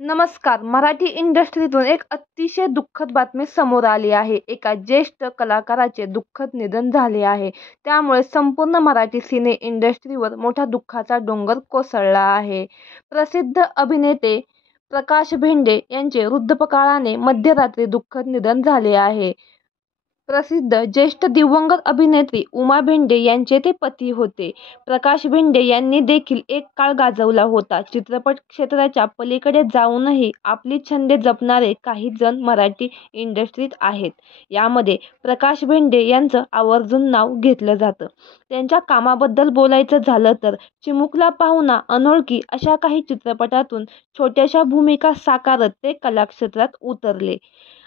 नमस्कार. मराठी इंडस्ट्रीतून एक अतिशय दुःखद बातमी समोर आली आहे. एका ज्येष्ठ कलाकाराचे दुःखद निधन झाले आहे. त्यामुळे संपूर्ण मराठी सिने इंडस्ट्रीवर मोठा दुःखाचा डोंगर कोसळला आहे. प्रसिद्ध अभिनेते प्रकाश भेंडे यांचे वृद्धापकाळाने मध्यरात्री दुःखद निधन झाले आहे. प्रसिद्ध ज्येष्ठ दिवंगत अभिनेत्री उमा भेंडे यांचे ते पती होते. प्रकाश भेंडे यांनी देखील एक काळ गाजवला होता. चित्रपट क्षेत्राच्या पलीकडे जाऊनही आपली छंदे जपणारे काही जण मराठी इंडस्ट्रीत आहेत. यामध्ये प्रकाश भेंडे यांचं आवर्जून नाव घेतलं जातं. त्यांच्या कामाबद्दल बोलायचं झालं तर चिमुकला पाहुणा, अनोळखी अशा काही चित्रपटातून छोट्याशा भूमिका साकारत ते कलाक्षेत्रात उतरले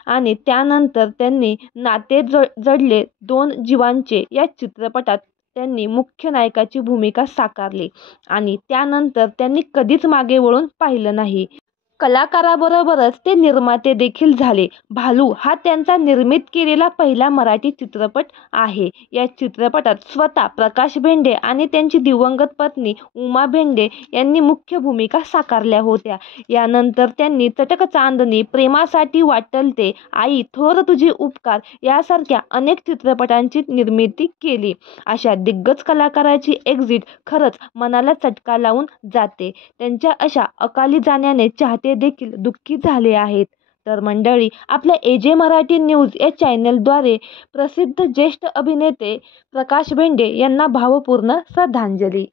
आणि त्यानंतर त्यांनी नाते जडले दोन जीवांचे या चित्रपटात त्यांनी मुख्य नायकाची भूमिका साकारली आणि त्यानंतर त्यांनी कधीच मागे वळून पाहिलं नाही. कलाकाराबरोबरच ते निर्माते देखील झाले. भालू हा त्यांचा निर्मित केलेला पहिला मराठी चित्रपट आहे. या चित्रपटात स्वतः प्रकाश भेंडे आणि त्यांची दिवंगत पत्नी उमा भेंडे यांनी मुख्य भूमिका साकारल्या होत्या. यानंतर त्यांनी चटक चांदणी, प्रेमासाठी वाट्टल ते, आई, थोर तुझे उपकार यासारख्या अनेक चित्रपटांची निर्मिती केली. अशा दिग्गज कलाकाराची एक्झिट खरंच मनाला चटका लावून जाते. त्यांच्या अशा अकाली जाण्याने चाहते देखील दुःखी झाले आहेत. तर मंडळी, आपल्या AJ मराठी न्यूज या चॅनलद्वारे प्रसिद्ध ज्येष्ठ अभिनेते प्रकाश भेंडे यांना भावपूर्ण श्रद्धांजली.